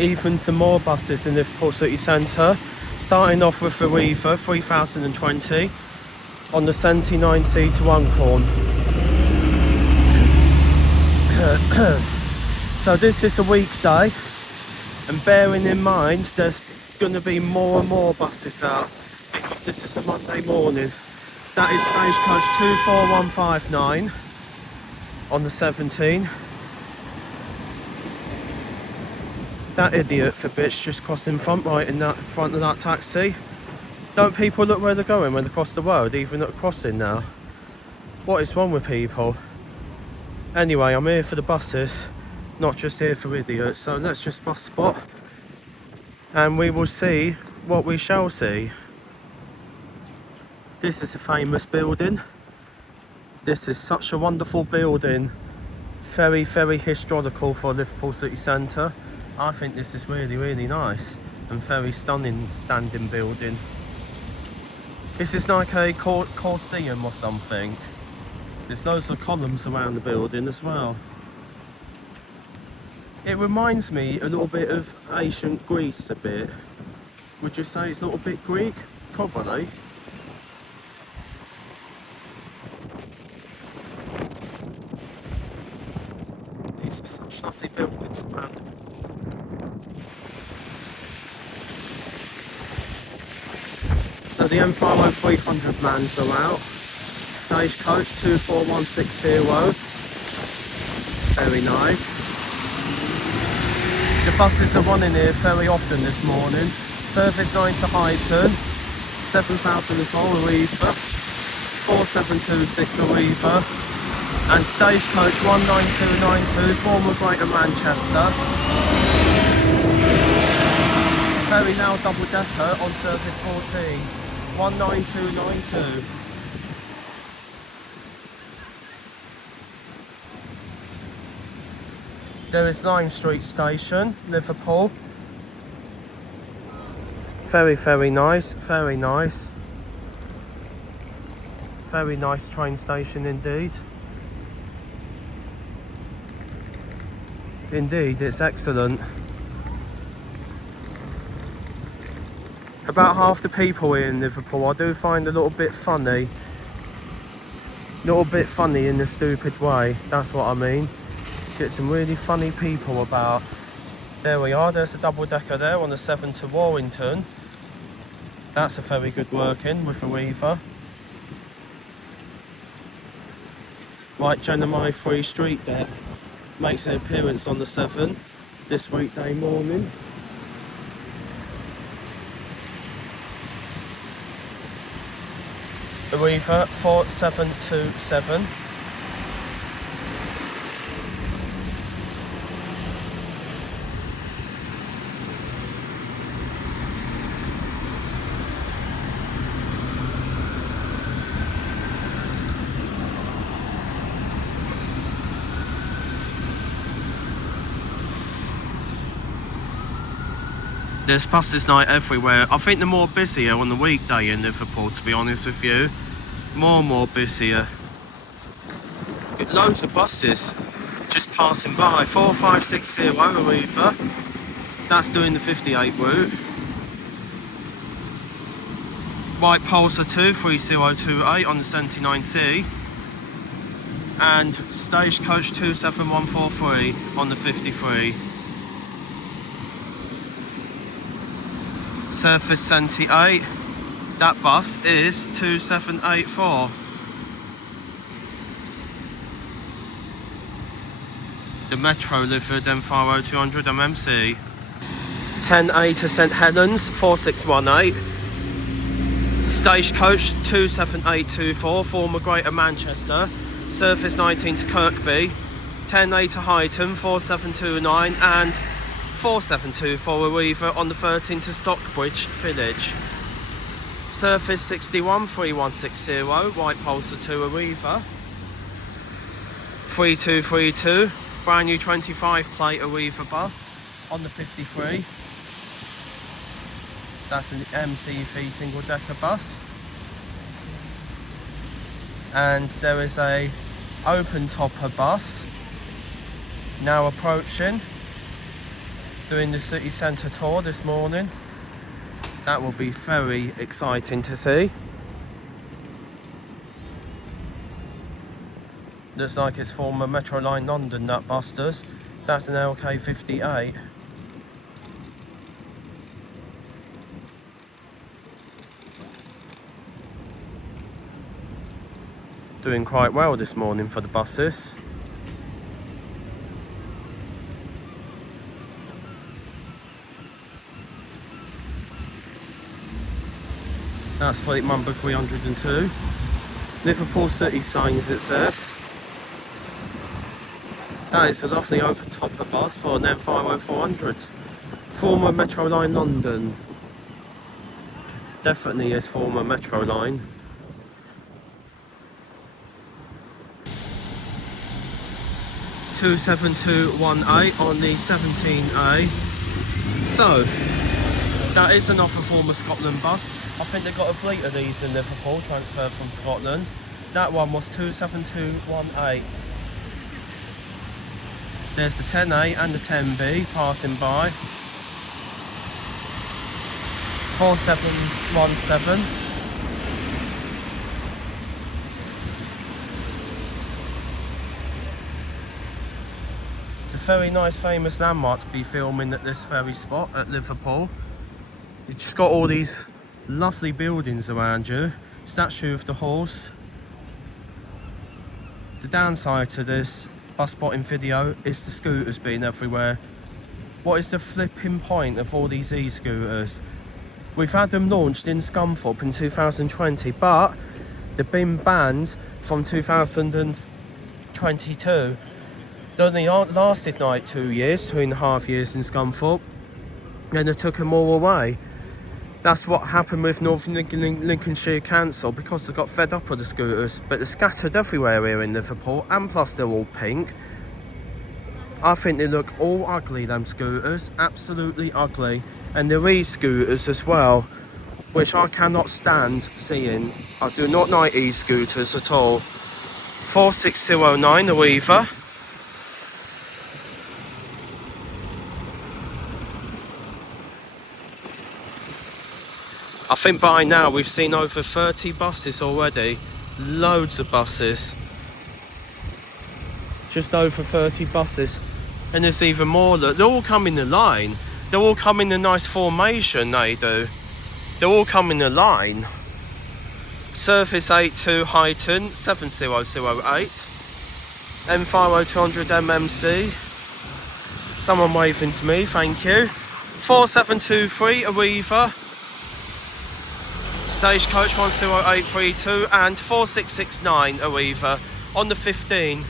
even some more buses in Liverpool City Centre. Starting off with the Weaver 3020 on the 79C to Runcorn. So this is a weekday, and bearing in mind there's going to be more and more buses out because this is a Monday morning. That is stagecoach 24159 on the 17. That idiot for bitch just crossed in front, right in that front of that taxi. Don't people look where they're going when they cross the road, even at crossing now? What is wrong with people? Anyway, I'm here for the buses, not just here for idiots. So let's just bus spot, and we will see what we shall see. This is a famous building. This is such a wonderful building. Very, very historical for Liverpool City Centre. I think this is really, really nice and very stunning standing building. This is like a Colosseum or something. There's loads of columns around the building as well. It reminds me a little bit of ancient Greece a bit. Would you say it's a little bit Greek? Probably. These are such lovely buildings around it. So the M5 300 vans are out. Stagecoach 24160. Very nice. The buses are running here very often this morning. Service 9 to Highton, 7004 Weaver, 4726 Weaver, and Stagecoach 19292 former Greater Manchester. Very now double decker on service 14, 19292. There is Lime Street Station, Liverpool. Very, very nice, very nice. Very nice train station indeed. Indeed, it's excellent. About half the people here in Liverpool I do find a little bit funny. In a stupid way, that's what I mean. Get some really funny people about. There we are, there's a double decker there on the 7 to Warrington. That's a very good working with a Weaver. Right, Jeremiah Free Street there makes an appearance on the 7 this weekday morning. The Weaver 4727. There's buses night everywhere. I think they're more busier on the weekday in Liverpool, to be honest with you. More and more busier. Get loads of buses just passing by. 4560 Weaver. That's doing the 58 route. White Pulsar 2 3028 on the 79C. And Stagecoach 27143 on the 53. Surface 78, that bus is 2784. The Metro Liverpool M5 200 MMC. 10A to St Helens 4618. Stagecoach 27824 former Greater Manchester. Surface 19 to Kirkby. 10A to Highton 4729 and 4724 Weaver on the 13 to Stockbridge Village. Surface 61 3160 White Pulsar 2 Weaver. 3232 brand new 25 plate Weaver bus on the 53. That's an MCV single decker bus. And there is a open topper bus now approaching. doing the city centre tour this morning. That will be very exciting to see. Looks like it's former Metro Line London, that bus does. That's an LK58. Doing quite well this morning for the buses. That's fleet number 302. Liverpool City signs, it says. That is a lovely open topper bus for an M50400. Former Metro Line London. Definitely is former Metro Line. (27218) on the 17A. So, that is another former Scotland bus. I think they've got a fleet of these in Liverpool, transferred from Scotland. That one was 27218. There's the 10A and the 10B passing by. 4717. It's a very nice famous landmark to be filming at this very spot at Liverpool. You've just got all these lovely buildings around you. Statue of the Horse. The downside to this bus spotting video is the scooters being everywhere. What is the flipping point of all these e-scooters? We've had them launched in Scunthorpe in 2020, but they've been banned from 2022. They only lasted like 2 years, 2.5 years in Scunthorpe. Then they took them all away. That's what happened with Northern Lincolnshire Council, because they got fed up with the scooters. But they're scattered everywhere here in Liverpool, and plus they're all pink. I think they look all ugly, them scooters, absolutely ugly. And they're e-scooters as well, which I cannot stand seeing. I do not like e-scooters at all. 4609, a Weaver. I think by now we've seen over 30 buses already. Loads of buses. Just over 30 buses. And there's even more. Look, they all come in the line. They all come in a nice formation, they do. They all come in a line. Surface 82 Heighton 7008. M50200 MMC. Someone waving to me, thank you. 4723, a Weaver. Stagecoach 120832 and 4669, a Weaver. On the 15,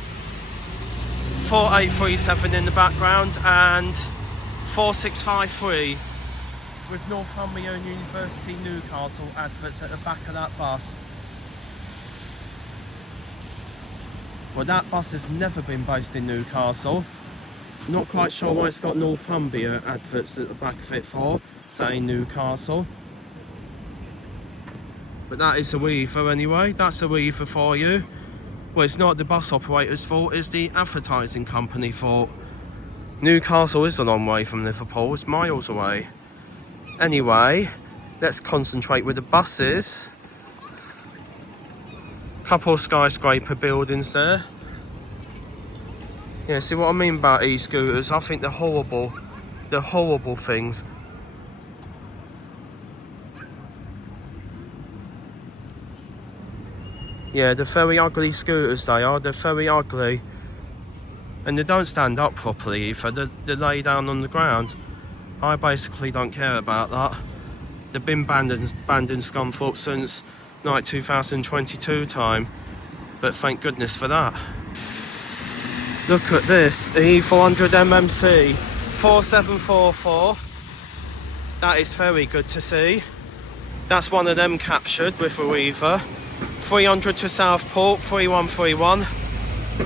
4837 in the background and 4653 with Northumbria University Newcastle adverts at the back of that bus. Well, that bus has never been based in Newcastle. Not quite sure why it's got Northumbria adverts at the back of it for, saying Newcastle. But that is a Weaver anyway. That's a Weaver for you. Well, it's not the bus operator's fault, it's the advertising company fault. Newcastle is a long way from Liverpool, it's miles away. Anyway, let's concentrate with the buses. Couple of skyscraper buildings there. Yeah, see what I mean about e-scooters? I think they're horrible. They're horrible things. Yeah, they're very ugly scooters, they are. They're very ugly. And they don't stand up properly either. They lay down on the ground. I basically don't care about that. They've been banned in Scunthorpe since like 2022 time. But thank goodness for that. Look at this, the E400 MMC 4744. That is very good to see. That's one of them captured with a Weaver. 300 to Southport, 3131.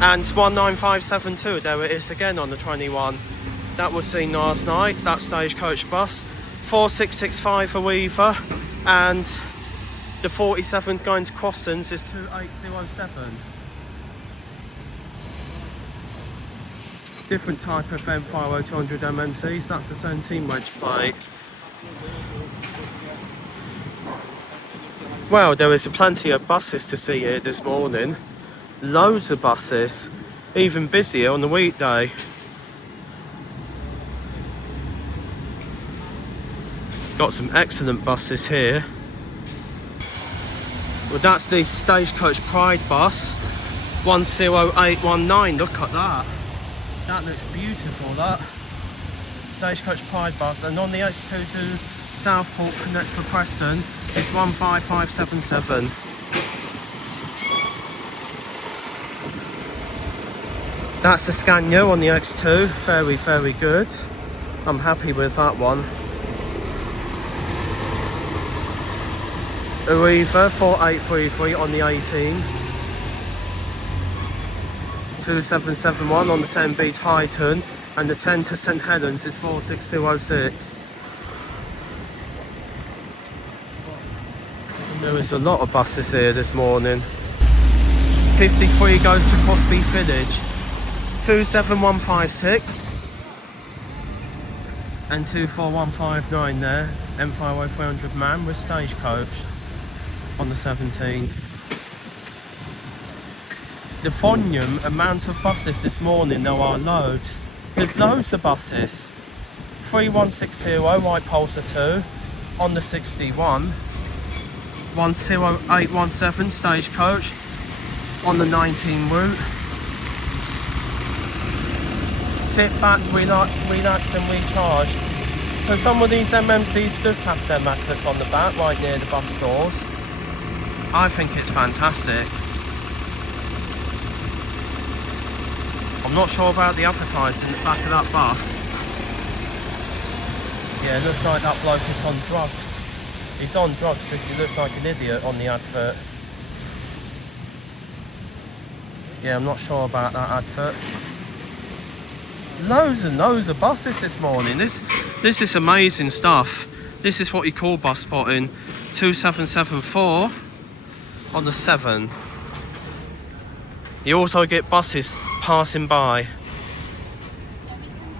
And 19572, there it is again on the 21. That was seen last night, that Stagecoach bus. 4665 a Weaver. And the 47 going to Crossings is 2807. Different type of M50200 MMCs. That's the 17 wedge plate. Well, there is plenty of buses to see here this morning. Loads of buses. Even busier on the weekday. Got some excellent buses here. Well, that's the Stagecoach Pride bus, 10819. Look at that. That looks beautiful, that. Stagecoach Pride bus. And on the H2 to Southport connects for Preston, it's 15577. That's the Scania on the X2. Very, very good. I'm happy with that one. Arriva 4833 on the 18. 2771 on the 10B Titan, and the 10 to St Helens is 46006. And there is a lot of buses here this morning. 53 goes to Crosby Village. 27156 and 24159 there. M50300 man with Stagecoach on the 17. The volume amount of buses this morning, there are loads. There's loads of buses. 3160 White Pulsar 2 on the 61. 10817 Stagecoach on the 19 route. Sit back, relax and recharge. So some of these MMCs does have their magnets on the back right near the bus doors. I think it's fantastic. I'm not sure about the advertising in the back of that bus. Yeah, it looks like that bloke is on drugs. He's on drugs because he looks like an idiot on the advert. Yeah, I'm not sure about that advert. Loads and loads of buses this morning. This is amazing stuff. This is what you call bus spotting. 2774 on the 7. You also get buses passing by.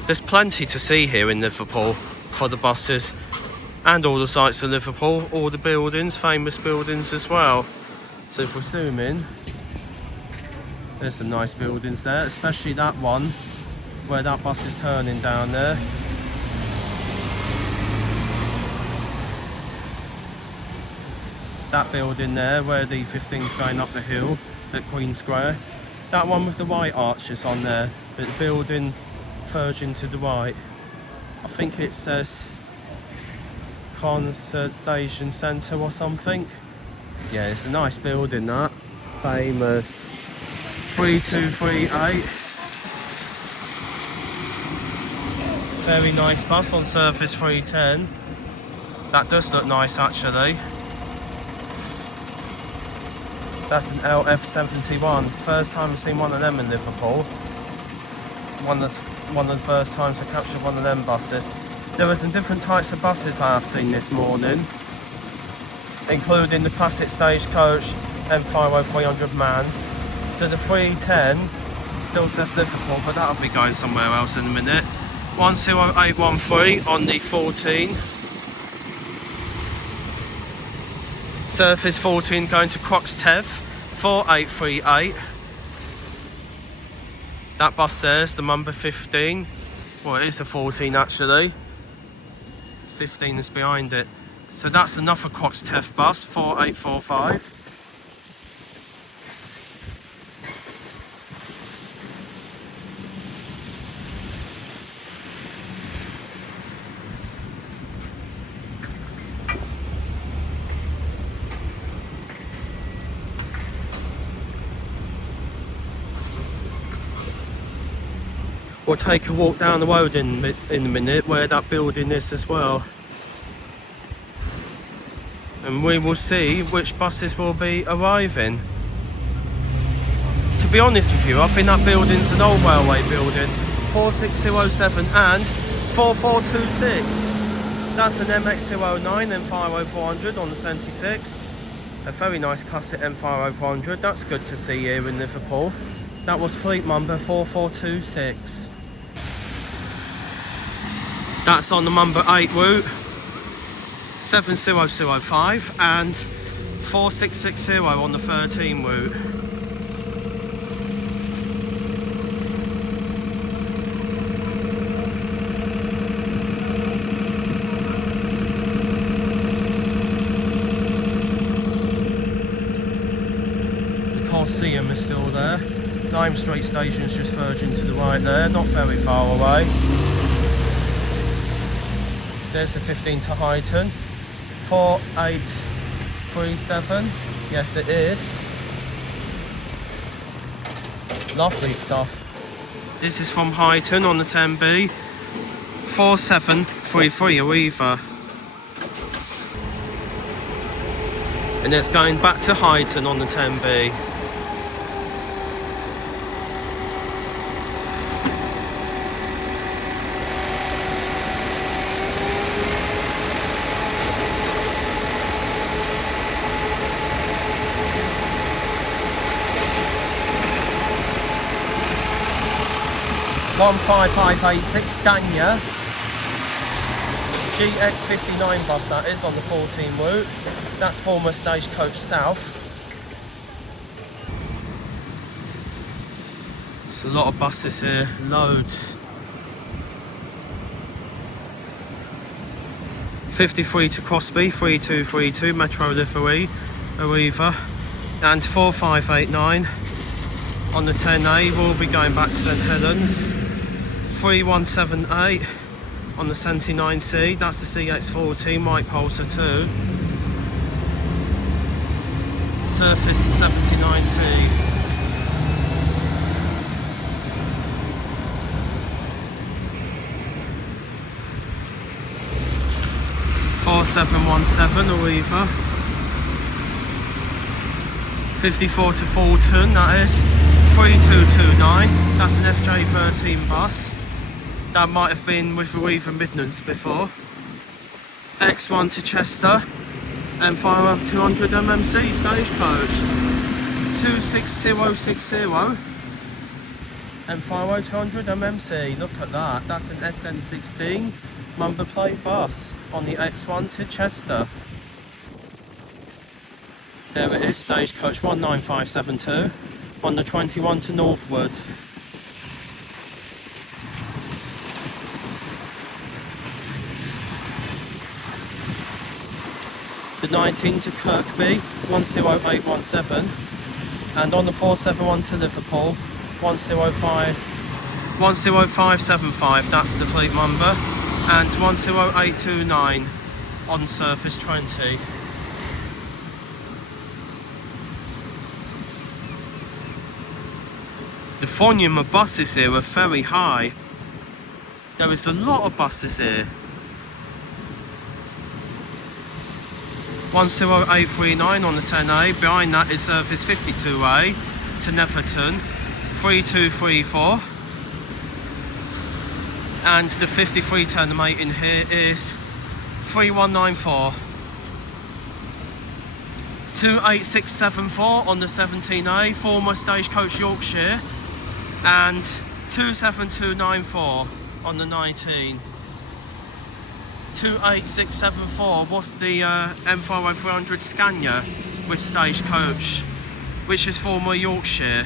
There's plenty to see here in Liverpool for the buses and all the sights of Liverpool, all the buildings, famous buildings as well. So if we zoom in, there's some nice buildings there, especially that one where that bus is turning down there. That building there where the 15's going up the hill at Queen Square. That one with the white arches on there, but the building verging to the right. I think it says Conservation Centre or something. Yeah, it's a nice building, that. Famous. 3238. Very nice bus on surface 310. That does look nice actually. That's an LF71. It's the first time I've seen one of them in Liverpool. One of the first times I captured one of them buses. There are some different types of buses I have seen this morning, including the classic Stagecoach M50300 mans. So the 310 still says Liverpool, but that'll be going somewhere else in a minute. 10813 on the 14. Surface 14 going to Croxtev 4838. That bus there's the number 15. Well, it is a 14 actually. 15 is behind it. So that's another Croxtev bus 4845. We'll take a walk down the road in a minute where that building is as well. And we will see which buses will be arriving. To be honest with you, I think that building's an old railway building. 46207 and 4426. That's an MX-09 M50400 on the 76. A very nice classic M50400. That's good to see here in Liverpool. That was fleet number 4426. That's on the number 8 route, 70005, and 4660 on the 13 route. The Coliseum is still there. Lime Street Station is just verging to the right there, not very far away. There's the 15 to Highton, 4837, yes it is. Lovely stuff. This is from Highton on the 10B, 4733 Arriva. And it's going back to Highton on the 10B. One 5586 Scania GX59 bus, that is, on the 14 route. That's former Stagecoach South. There's a lot of buses here, loads. 53 to Crosby, 3232 Metro Livery, Arriva, and 4589 on the 10A. We'll be going back to St Helens. 3178 on the 79C, that's the CX14, Mike Pulsar 2. Surface 79C. (4717) Arriva. 54 to Fulton, that is 3229. That's an FJ13 bus. That might have been with Arriva Midlands before. X1 to Chester, M5 200 MMC Stagecoach. 26060, M5 200 MMC, look at that. That's an SN16 number plate bus on the X1 to Chester. There it is, Stagecoach 19572 on the 21 to Northwood. The 19 to Kirkby 10817, and on the 471 to Liverpool 10575, that's the fleet number, and 10829 on surface 20. The volume of buses here are very high. There is a lot of buses here. 10839 on the 10A, behind that is surface 52A to Netherton, 3234. And the 53 terminating here is 3194. 28674 on the 17A, former Stagecoach Yorkshire, and 27294 on the 19. 28674 was the M50300 Scania with Stagecoach, which is former Yorkshire.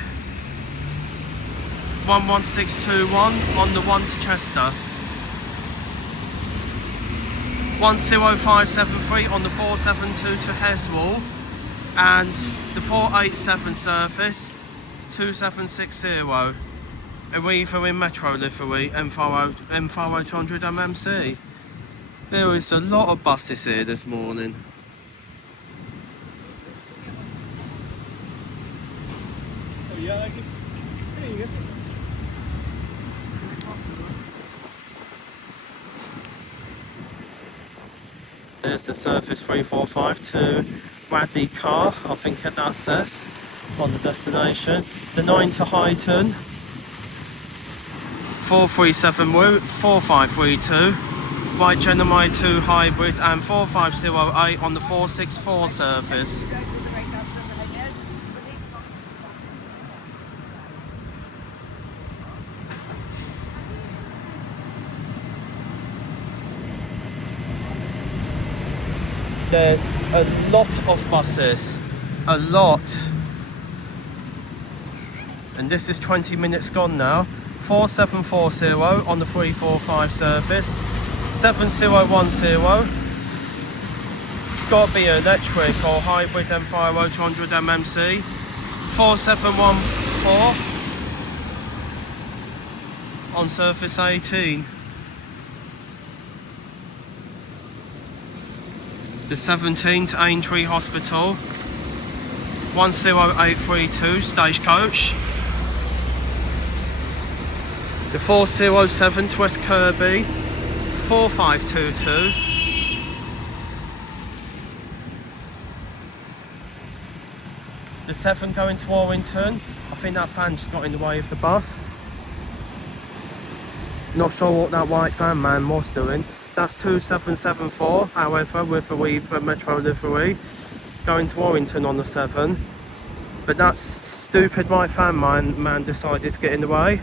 11621 on the 1 to Chester. 10573 on the 472 to Heswall, and the 487 surface 2760 Arriva in Metro Livery, M5 200 MMC. There is a lot of buses here this morning. There's the surface 345 to Radley Car, I think that says, on the destination. The 9 to Highton, 437 route, 4532. White Gemini 2 hybrid, and 4508 on the 464 surface. There's a lot of buses, a lot. And this is 20 minutes gone now. 4740 on the 345 service. 7010. Got to be electric or hybrid M5 200 MMC. 4714 on surface 18. The 17 to Aintree Hospital. 10832 Stagecoach. The 407 to West Kirby. 4522. The 7 going to Warrington. I think that fan just got in the way of the bus. Not sure what that white fan man was doing. That's 2774, however, with the Weaver Metro livery, going to Warrington on the 7. But that stupid white fan man decided to get in the way.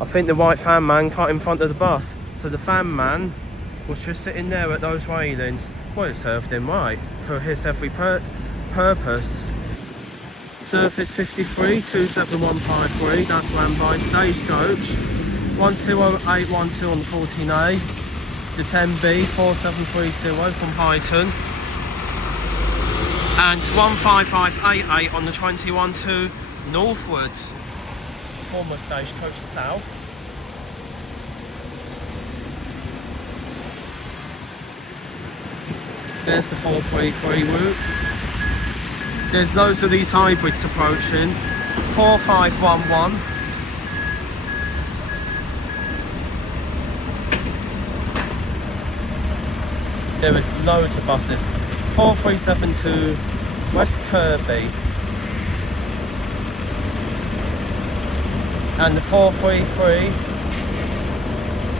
I think the white fan man cut in front of the bus, so the fan man was just sitting there at those railings. Well, it served him right for his every purpose. Surface 53 27153, that's ran by Stagecoach. 10812 on the 14A. The 10B 4730 from Highton. And 15588 on the 21-2 Northwood. Former Stagecoach South. There's the 433 route. There's loads of these hybrids approaching. 4511. There is loads of buses. 4372 West Kirby. And the 433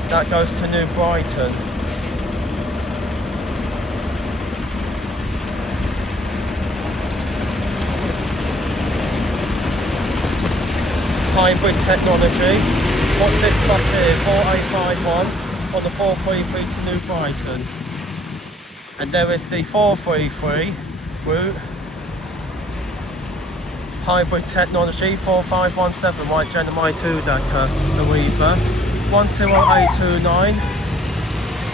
that goes to New Brighton. Hybrid technology. What's this bus here? 4851 on the 433 to New Brighton. And there is the 433 route. Hybrid technology 4517 white Gemini 2-decker, the Weaver. 10829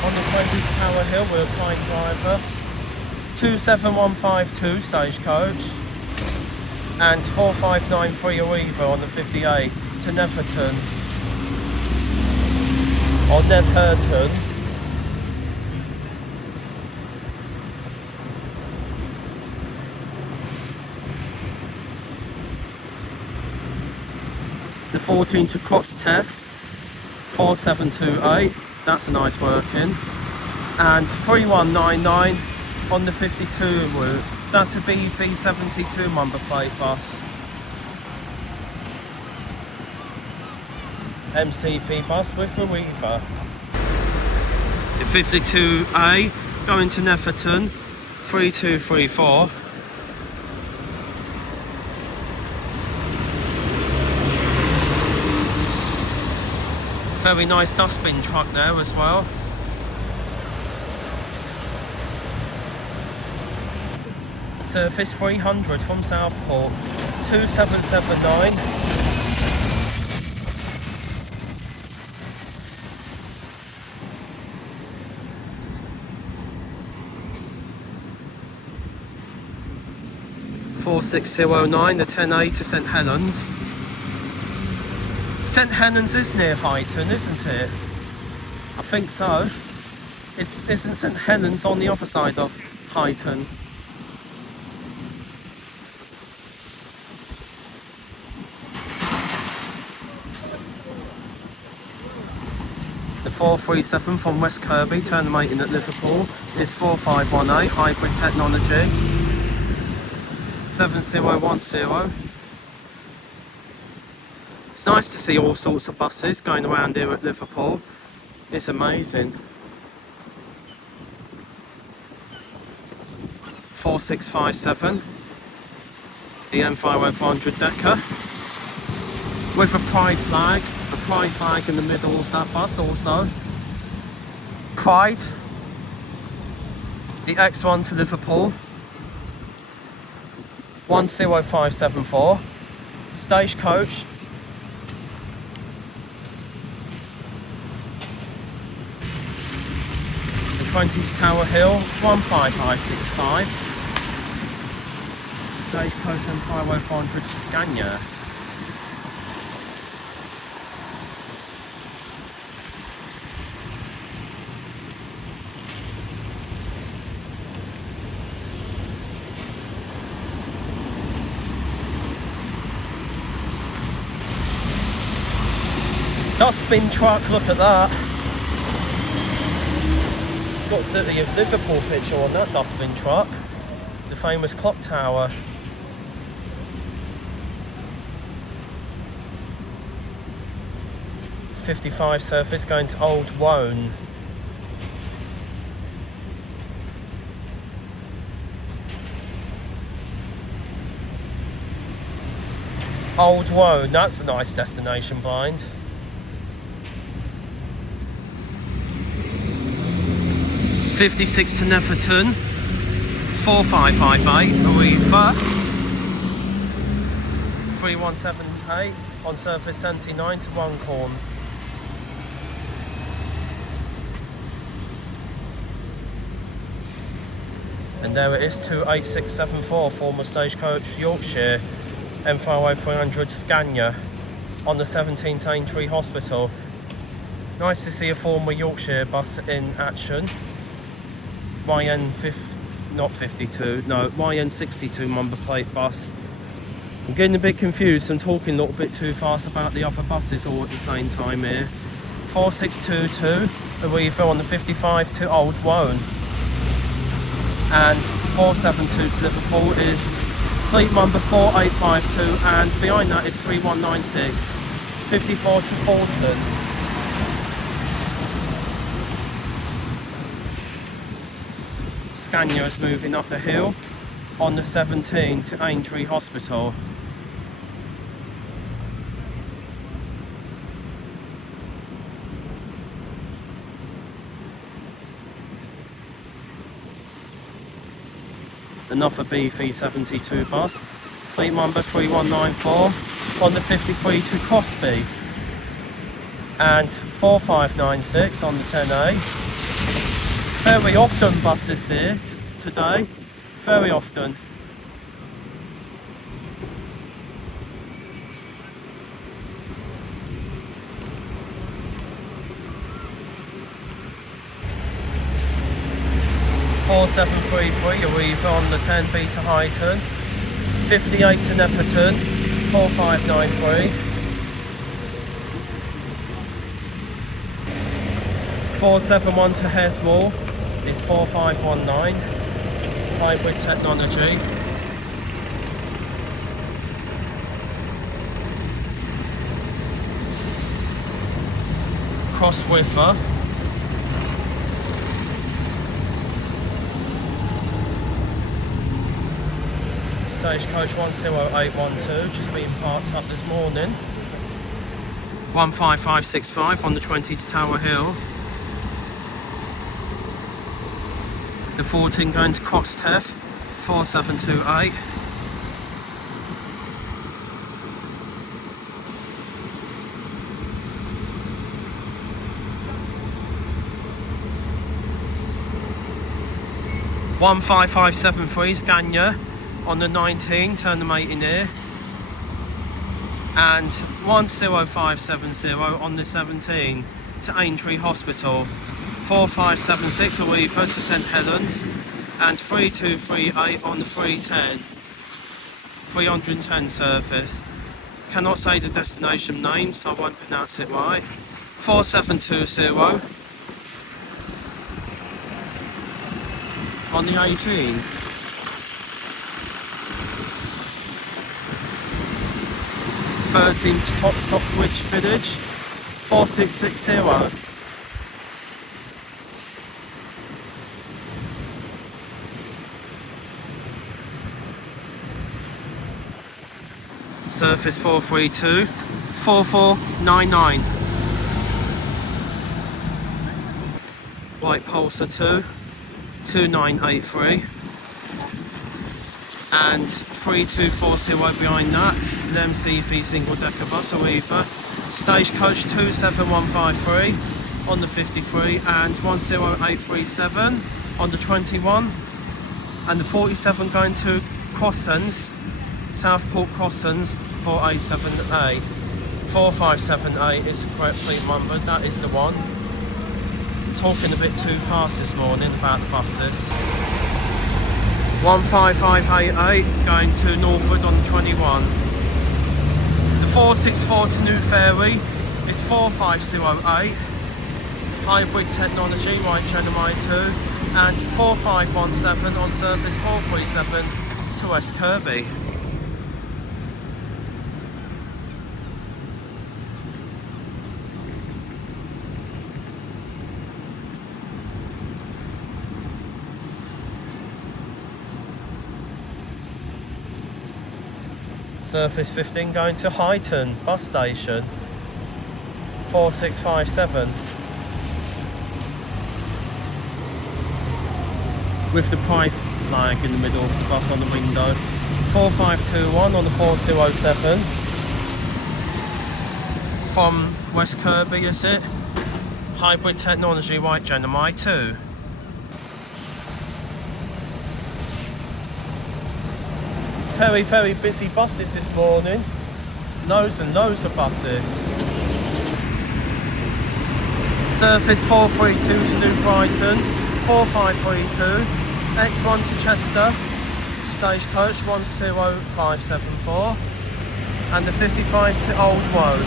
on the 20 Tower Hill with a prime driver. 27152 Stagecoach. And 4593 Weaver on the 58 to Netherton. Or Netherton. The 14 to Croxteth, 4728, that's a nice working. And 3199 on the 52 route. That's a BV72 number plate bus. MCV bus with a Weaver. The 52A going to Netherton, 3234. Very nice dustbin truck there as well. Surface 300 from Southport, 2779. (4609), the 10A to St Helens. St Helens is near Highton, isn't it? I think so. Isn't St Helens on the other side of Highton? The 437 from West Kirby, terminating at Liverpool, is 4518, hybrid technology. 7010. It's nice to see all sorts of buses going around here at Liverpool. It's amazing. 4657, the M5 decker with a pride flag in the middle of that bus also. Pride The X1 to Liverpool, 10574. Stagecoach, the 20 to Tower Hill, 15565. Stagecoach and 50400 Scania. Dustbin truck, look at that. Got City of Liverpool picture on that dustbin truck. The famous clock tower. '55 surface going to Old Wone. Old Wone, that's a nice destination, Blind. '56 to Netherton, 4558, Arriva, 3178 on surface 79 to Runcorn. And there it is, 28674, former Stagecoach, Yorkshire, M50300 Scania, on the 17th Aintree Hospital. Nice to see a former Yorkshire bus in action. YN62 number plate bus. I'm getting a bit confused, I'm talking a little bit too fast about the other buses all at the same time here. 4622, Arriva on the 55 to Old Wone. And 472 to Liverpool is fleet number 4852, and behind that is 3196. 54 to Fulton. Scania is moving up the hill on the 17 to Aintree Hospital. Another B372 bus, fleet number 3194 on the 53 to Crosby, and 4596 on the 10A. Very often buses here today, very often. (4733) Arriva on the 10B to Highton, 58 to Netherton, 4593. 471 to Heswall is 4519, hybrid technology. Crosswiffer. Stagecoach 10812, just being parked up this morning. 15565 on the 20 to Tower Hill. The 14 going to Croxteth, 4728. (15573) Scania on the 19, turn them 8 in here. And 10570 on the 17 to Aintree Hospital. 4576 Arriva to St Helens, and 3238 on the 310 surface. Cannot say the destination name, so I won't pronounce it right. 4720 on the 18. to Top Stockbridge Village, 4660. Surface 432, 4499. White Pulsar 2, 2983. And 3240 behind that, the MCV single decker bus or either. Stagecoach 27153 on the 53 and 10837 on the 21. And the 47 going to Crosslands, Southport Crosslands 4878. 4578 is the correct fleet number, that is the one. Talking a bit too fast this morning about the buses. 15588 going to Northwood on the 21. The 464 to New Ferry is 4508. Hybrid technology, right Genomai 2. And 4517 on surface 437 to West Kirby. Surface 15 going to Highton bus station 4657 with the pride flag in the middle of the bus on the window. 4521 on the 4207 from West Kirby, is it? Hybrid technology, white Genomai 2. Very, very busy buses this morning. Loads and loads of buses. Surface 432 to New Brighton, 4532. X1 to Chester, Stagecoach 10574. And the 55 to Old Woe,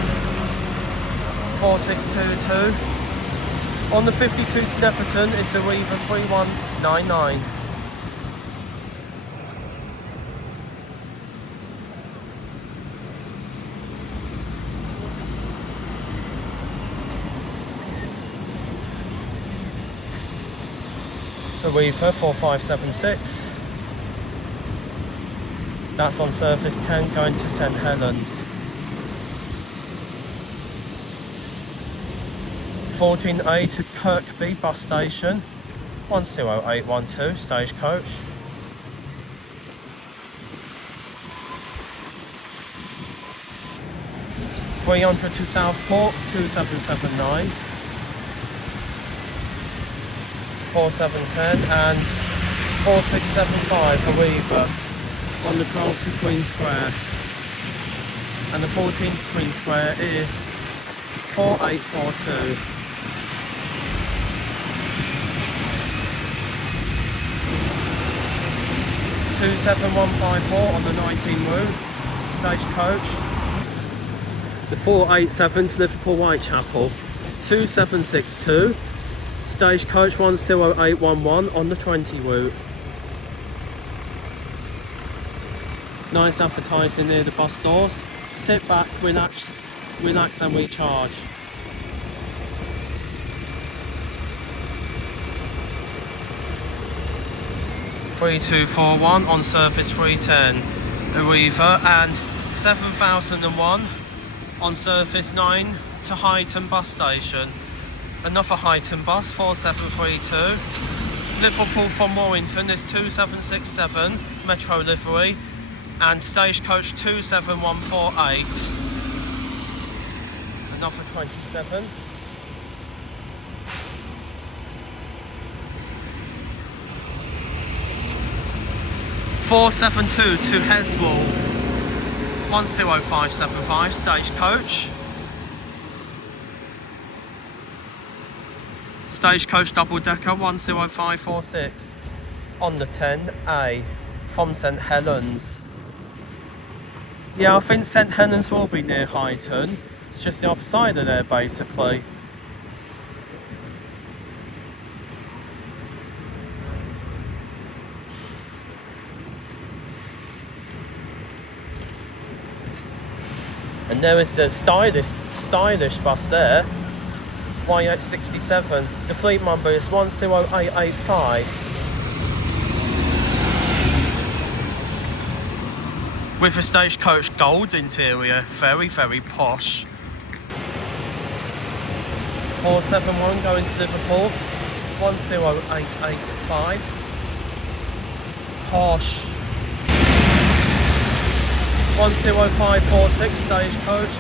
4622. On the 52 to Netherton, it's a Weaver 3199. The Weaver 4576. That's on surface 10 going to St Helens. 14A to Kirkby bus station 10812 Stagecoach. .300 to Southport 2779. 4710 and 4675 a Weaver on the 12 to Queen Square, and the 14 to Queen Square is 4842. 27154 on the 19 route Stagecoach. The 487 to Liverpool Whitechapel 2762. Stagecoach 10811 on the 20 route. Nice advertising near the bus doors. Sit back, relax and recharge. .3241 on surface 310 a Weaver, and 7001 on surface 9 to Highton bus station. Another Highton bus 4732. Liverpool from Warrington is 2767 Metro livery, and Stagecoach 27148. Another 27. .472 to Heswall 10575 Stagecoach. Stagecoach double decker 10546 on the 10A from St Helens. Yeah, I think St Helens will be near Highton. It's just the other side of there basically. And there is a stylish bus there. Y867. The fleet number is 10885. With a Stagecoach gold interior, very, very posh. 471 going to Liverpool. 10885. Posh 10546 stagecoach.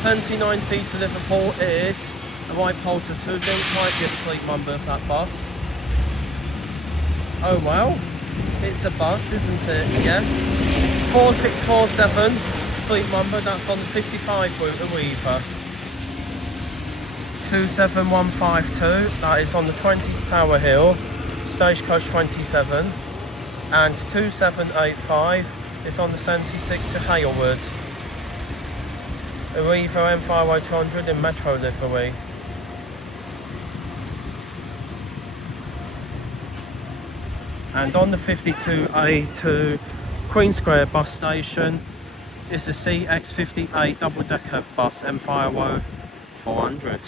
79 seater Liverpool is a white Pulsar 2. Didn't quite get the fleet number of that bus. Oh well, it's a bus, isn't it? Yes. 4647 fleet number, that's on the 55 route of Weaver. 27152, that is on the 20 to Tower Hill, stagecoach 27. And 2785 is on the 76 to Halewood. Arriva M5 200 in Metro livery. And on the 52A to Queen Square bus station is the CX58 double-decker bus M5 400.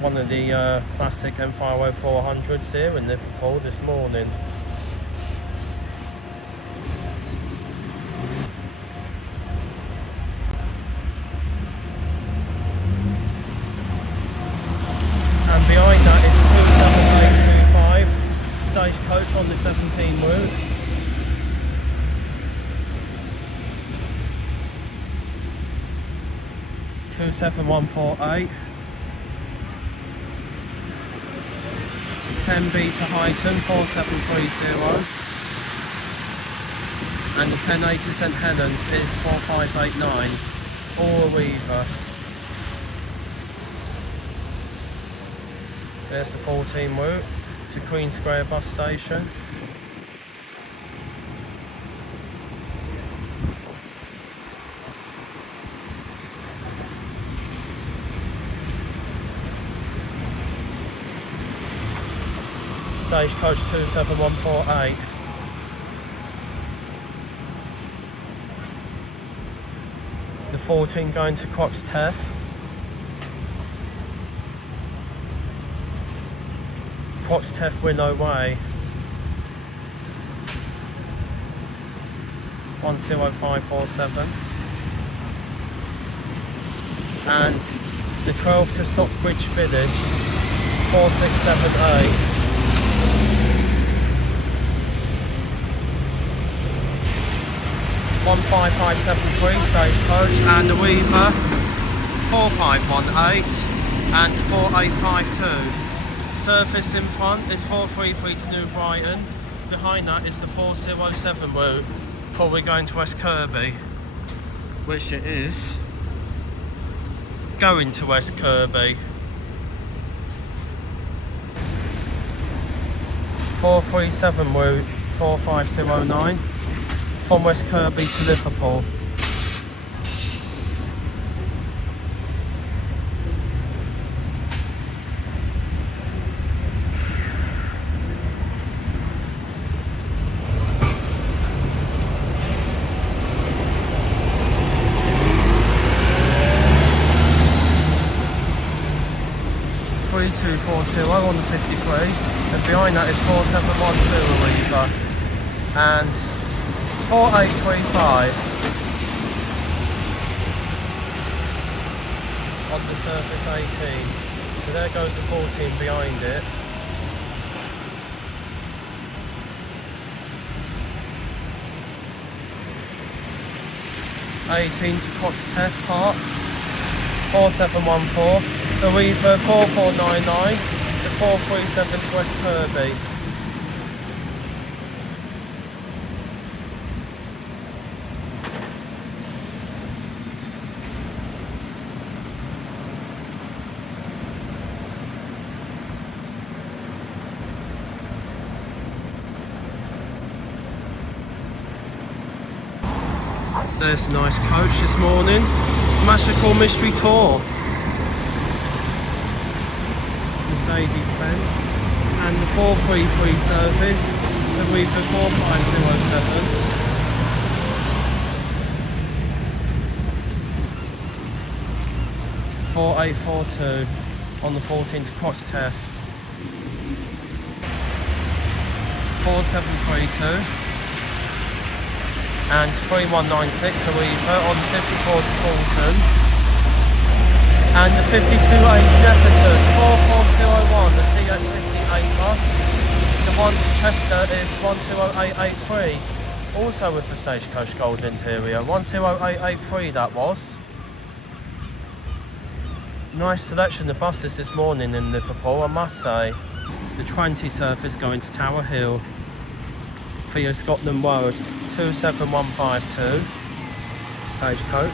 One of the classic M5 400s here in Liverpool this morning. And behind that is 27825 stagecoach on the 17 route. Two 7148. 10B to Highton 4730. And the 10A to St Helens is 4589. All Arriva. There's the 14 route to Queen Square bus station. Stagecoach 27148. The 14 going to Croxteth. Croxteth Willow Way. 10547. And the 12 to Stockbridge Village 4678. 15573 stagecoach and the Weaver 4518 and 4852. Surface in front is 433 to New Brighton. Behind that is the 407 route. Probably going to West Kirby, which it is. Going to West Kirby. 437 route 4509. From West Kirby to Liverpool. On the 53, and behind that is 4712 Arriva and 4835 on the surface 18. So there goes the 14 behind it. '18 to Croxteth Park 4714. Arriva 4499 to 437 to West Kirby. There's a nice coach this morning. Magical Mystery Tour. Mercedes-Benz and the 433 service that we've got 4507. (4842) on the 14 to Croxteth. 4732 and 3196 Arriva on the 54 to Fulton. And the 52A Snepperton 4401, the CX58 bus. The one to Chester is 10883, also with the Stagecoach Gold interior. 10883 that was. Nice selection of buses this morning in Liverpool, I must say. The 20 service going to Tower Hill via Scotland Road 27152 Stagecoach.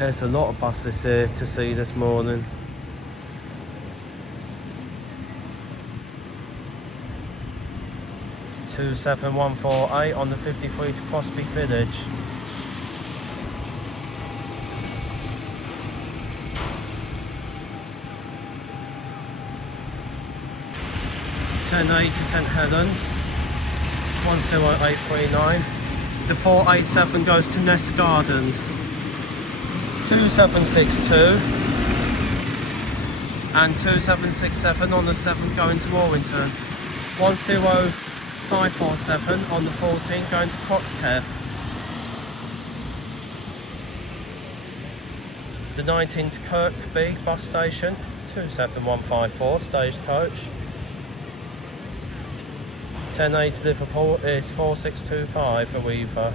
There's a lot of buses here to see this morning. Two 7148 on the 53 to Crosby Village. A to St Helens 10839. The 487 goes to Nest Gardens 2762 and 2767 on the 7 going to Warrington. 10547 on the 14 going to Crotsteth. The 19 to Kirkby bus station 27154 Stagecoach. 10A to Liverpool is 4625 for Weaver.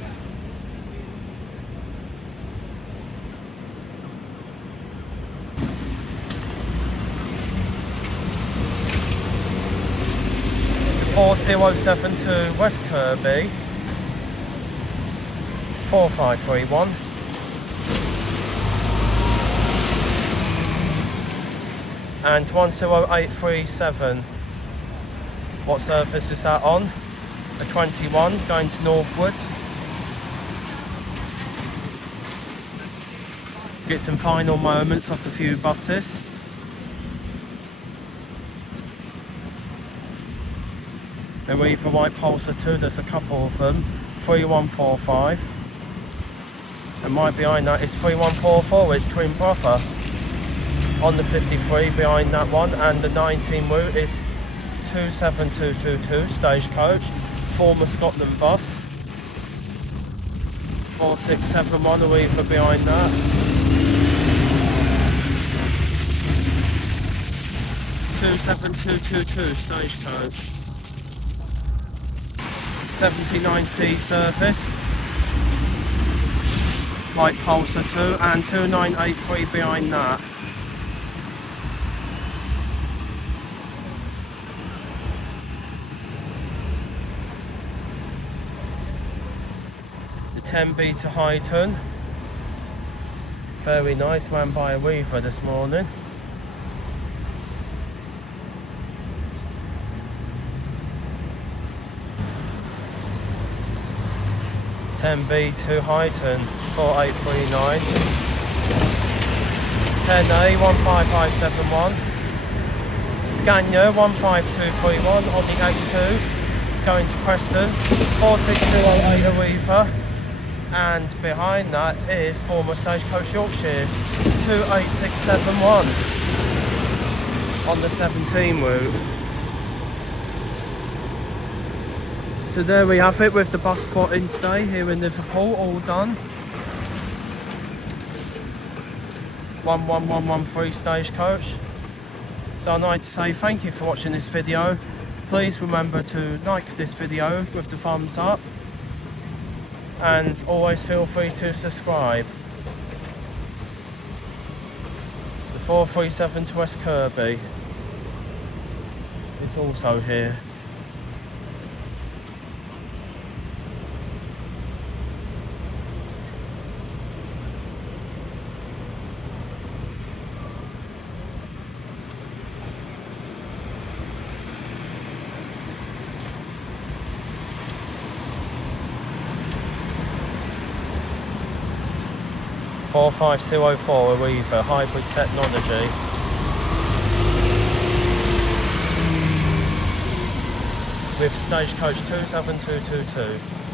The 4072 West Kirby 4531. And 10837. What surface is that on? A 21 going to Northwood. Get some final moments off a few buses. And we've a white Pulsar too, there's a couple of them. 3145. And right behind that is 3144, it's twin brother. On the 53 behind that one, and the 19 route is 27222 Stagecoach, former Scotland bus. 4671 a weaver behind that. Stagecoach. 79C service. Light Pulsar 2 and 2983 behind that. The 10B to Highton. Very nice, ran by a weaver this morning. B to Highton 4839. 10A 15571. Scania 15231 on the 82 going to Preston 46208 a weaver. And behind that is former Stagecoach Yorkshire 28671 on the 17 route. So there we have it with the bus spotting today here in Liverpool, all done. 11113 Stagecoach. So I'd like to say thank you for watching this video. Please remember to like this video with the thumbs up. And always feel free to subscribe. The 437 to West Kirby is also here. Four 5204 a weaver, hybrid technology. With Stagecoach 27222.